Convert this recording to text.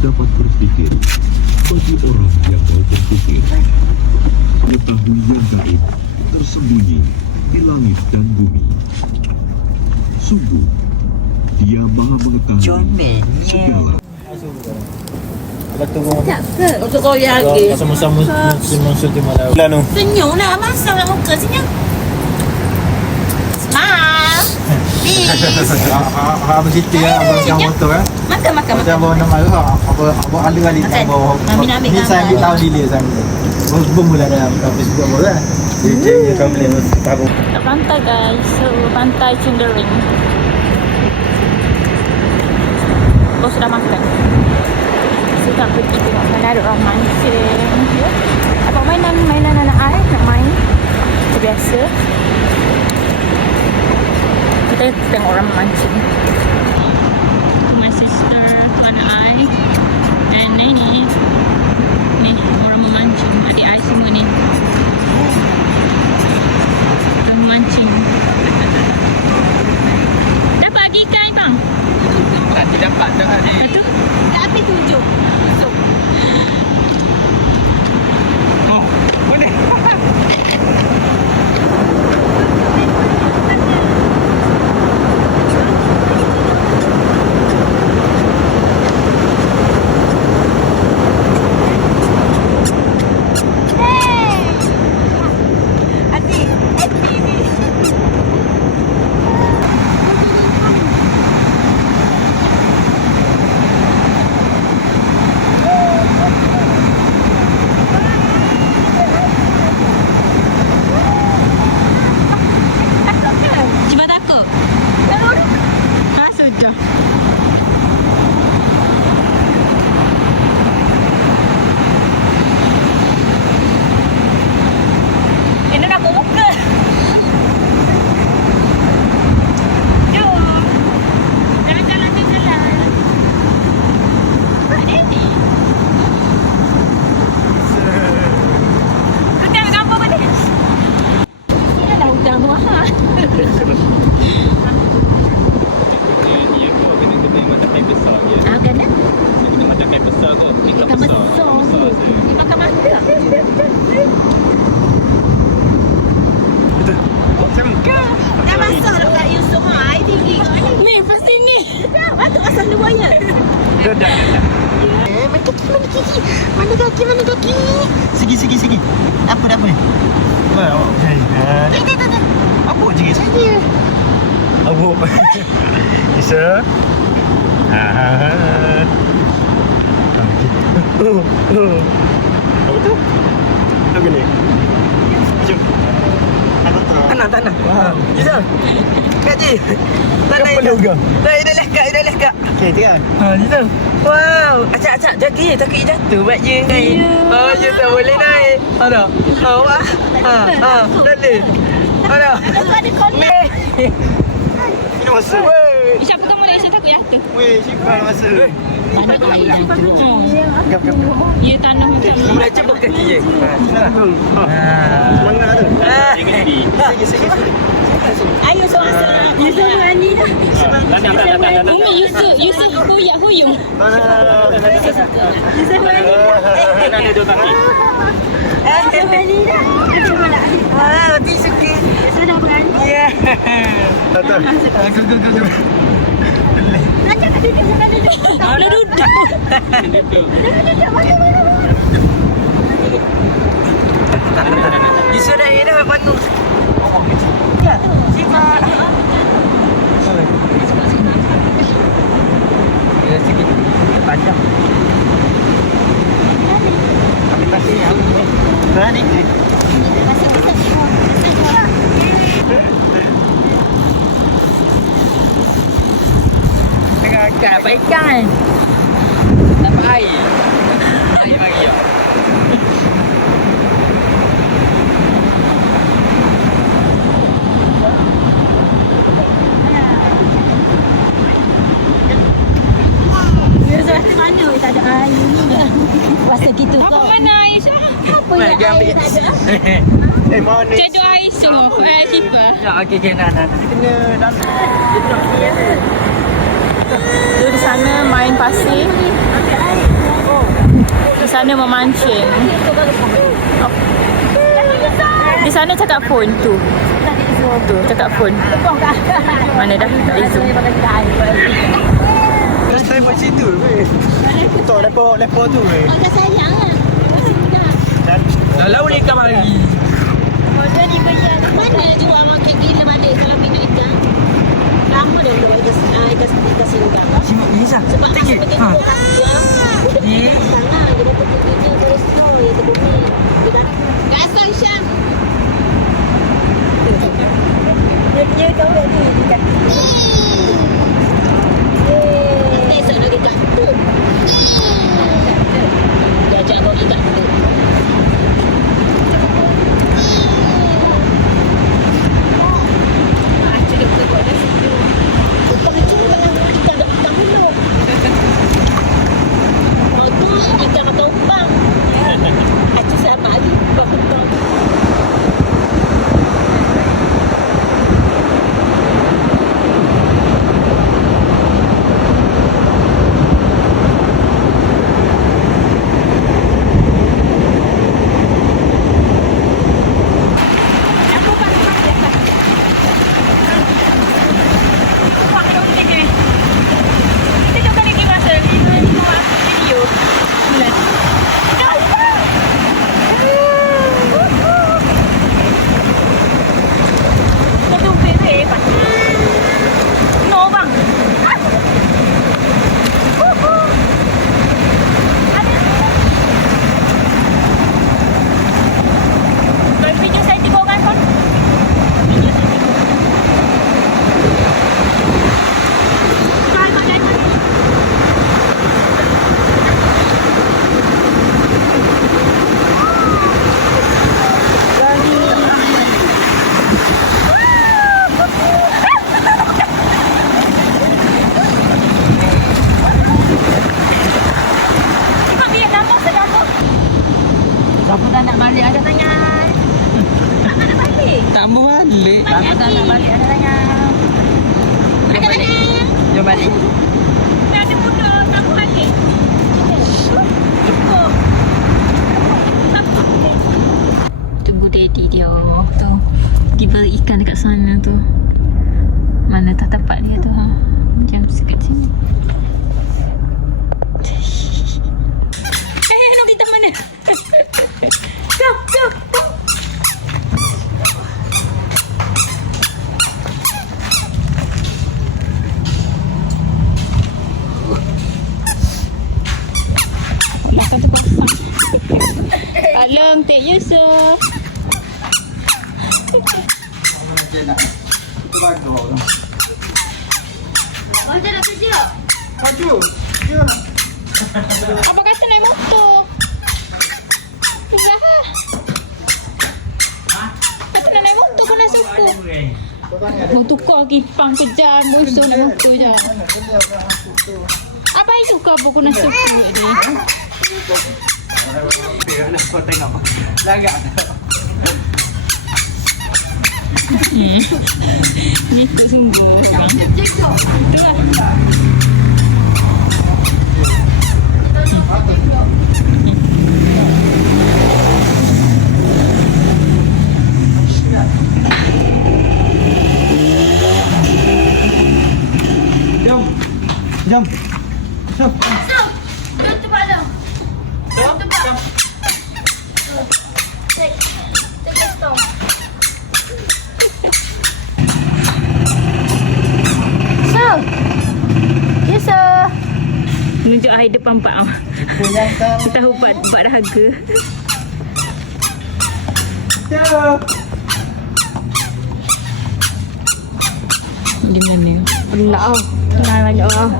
dapat berpikir. Bagi orang yang mau berpikir, mengetahui yang gaib tersembunyi di langit dan bumi. Sungguh, Dia Maha mengetahui segala. Tak ke? Untuk kau yang lagi. Sama-sama musuh di mana? Bulan tu. Senyum lah. Masam lah muka senyum. Smile. Please. Abang cerita lah, abang yang motor kan. Makan. Macam abang nak marah, abang alih-alih Makan. abang. Ambil Ni saya ambil tahun delay saya ambil. Abang bermula dalam Facebook abang kan. Dia kau boleh tahu. Pantai guys, so pantai Cindering. Kau sudah makan? Sudah pergi tengok mana ada orang mancing. Apa mainan anak air nak main? Biasa. Kita tengok orang mancing. My sister, tu anak air. Dan ni orang memancing. Adik air semua ni. Orang memancing. Dapat lagi ikan bang? Tak dapat tak ada. Satu? Tak habis 7. Oh, boleh. Cuma takut? Ah, sudah. Kena nak buka. Jom. Jalan-jalan. Buat ni. Hujan kampung mana? Ini dah hujan mahal. Ni aku kena macam main besar je. Kena? Kena macam main besar tu. Ikan Ikan besar tu. Dia makan mata. Dah basah dah kat Yusof. Air tinggi. Ni, pasti ni. Dah, batuk asal luaya. Dah. Mana kaki? Segi. Apa ni? Apa je saja. Apa? Bisa. Apa tu? Apa ni? Jom. Tanah. Wah. Bisa. Kak Ji. Tanah ini. Dah lekak. Okey, tiga. Bisa. Wow, acak-acak jaga takut jatuh buat je. Oh, you tak boleh naik. Ada. Wah. Boleh. Ada. Ada konek. Ini masa. Isyak aku tak boleh, saya takut jatuh. Weh, simpan masa. Tanah air jatuh. Gap. Ya, tanah macam ni. Mula cepat kaki je. Semangat tu. Segi. Ayo seorang-seorang. Yusof mandi dah. Umi, Yusuf huyung. Yusof mandi dah. Ada dua kaki. Yusof mandi dah. Ada mana? Mati suka. Yusof dah berani. Ya. Go. Ajak kat duduk. Dah duduk. Isu dah ini dah panu. Ya, sifat. Ya, sikit. Panjang. Ambil pasir ni. Berani. Tengah kat dapat ikan. Dapat air. Air bagi ya. Yusof kat mana? Tak ada air ni. Rasa gitu Apa kau. mana air? Apa yang Dia air ambil. tak ada? Manis. Cedo air semua. Tiba. Ya, okey, nah. Kena dalam. Dia nak ni ya. Tu di sana main pasir. Ambil air. sana memancing. Di sana cakap phone tu. Tu cakap phone. Mana dah? Tak ada zoom. Last time kat situ weh. Tu lepo tu weh. Agak sayang lah. Lalu ni kamar lagi. Dia ni bayar. Mana jual market gila mana kalau minat ikan. Lama dia dulu ikan singkang. Simak Nisa. Sebab Tiket. masa kita buka dia, dia Ni. sana dia dapat pergi resto ya tu bumi. Dia dah rasa Syam. Dia kau ni dekat. Esok lagi kat tu. Dia ajak kau ikat tu. Ikan atau upang. Acu sama lagi. Upang. Siapa dah nak balik ada tangan. Tak nak balik. Tak mau balik. Siapa dah nak balik ada tangan. Ada tangan. Jom balik. Dah ada muda tak mau balik. Tunggu daddy dia tu. Pergi beli ikan dekat sana tu. Mana tak tempat dia tu ha. Jam sekejap. Nobita mana? Jom, jom. Belakang tu kosong. Tolong, Tek Yusof. Macam nak kerja? Maju. Ya. Apa kata naik motor? Usaha. Kata nak naik motor pun nak suku. Mau tukar kipang kejam, musuh naik motor je. Apa itu kau apa kau nak suku ni? Nak kau tengok. Lagak. Ni ikut sungguh. Itu lah. Jom. Jom. Jom. Jom tempat dah. Jom tempat. Take a stop. Sir. Yes sir. Tunjuk air depan Pak. Kita tahu Pak dahaga. Ya. Di mana? Pula oh. Kenal banyak orang.